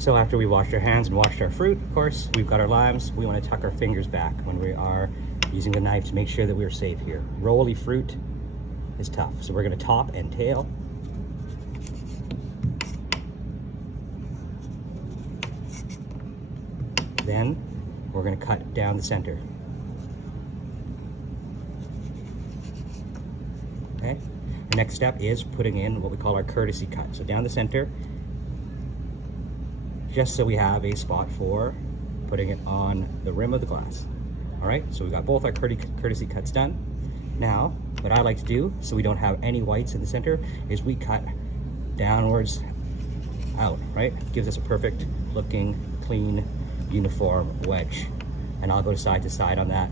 So after we washed our hands and washed our fruit, of course, we've got our limes. We want to tuck our fingers back when we are using the knife to make sure that we're safe here. Rolly fruit is tough. So we're going to top and tail. Then we're going to cut down the center. Okay. The next step is putting in what we call our courtesy cut. So down the center, just so we have a spot for putting it on the rim of the glass. All right, so we've got both our courtesy cuts done. Now, what I like to do, so we don't have any whites in the center, is we cut downwards out, right? Gives us a perfect looking, clean, uniform wedge. And I'll go side to side on that,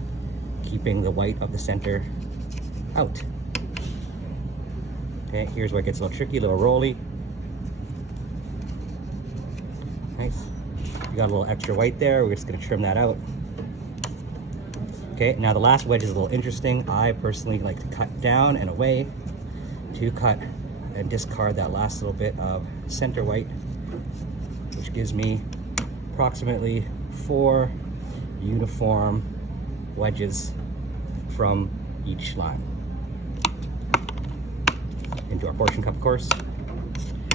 keeping the white of the center out. Okay, here's where it gets a little tricky, a little rolly. Nice. You got a little extra white there. We're just gonna trim that out. Okay, now the last wedge is a little interesting. I personally like to cut down and away to cut and discard that last little bit of center white, which gives me approximately 4 uniform wedges from each lime. Into our portion cup, of course.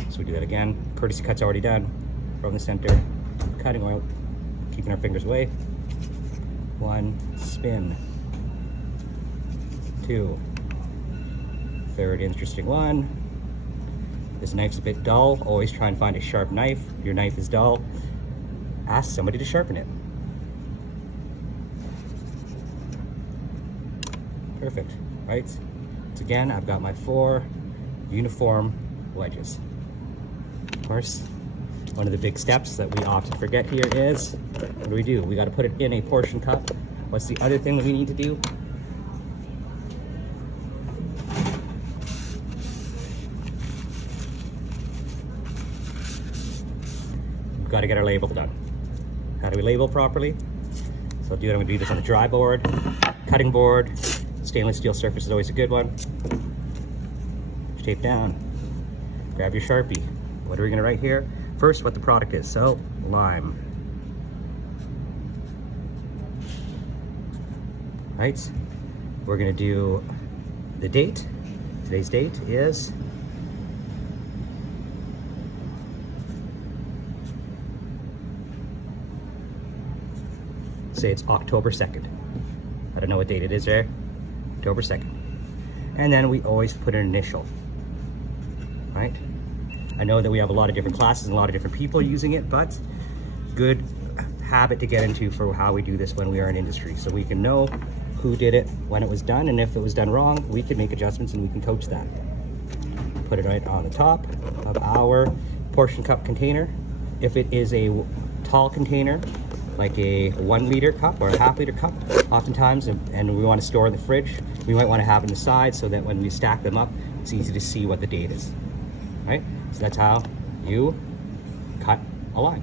So we do that again. Courtesy cut's already done. From the center, cutting out, keeping our fingers away. 1, spin. 2, third interesting one. This knife's a bit dull. Always try and find a sharp knife. If your knife is dull, ask somebody to sharpen it. Perfect, right? So again, I've got my 4 uniform wedges. Of course, one of the big steps that we often forget here is, what do? We got to put it in a portion cup. What's the other thing that we need to do? We've got to get our label done. How do we label properly? So I'm going to do this on a dry board, cutting board. Stainless steel surface is always a good one. Tape down. Grab your Sharpie. What are we going to write here? First, what the product is. So, lime. Right? We're going to do the date. Today's date is say it's October 2nd. I don't know what date it is there. October 2nd. And then we always put an initial. Right? I know that we have a lot of different classes and a lot of different people using it, but good habit to get into for how we do this when we are in industry. So we can know who did it, when it was done, and if it was done wrong, we can make adjustments and we can coach that. Put it right on the top of our portion cup container. If it is a tall container, like a 1 liter cup or a ½ liter cup, oftentimes, and we want to store in the fridge, we might want to have it on the side so that when we stack them up, it's easy to see what the date is. Right? So that's how you cut a line.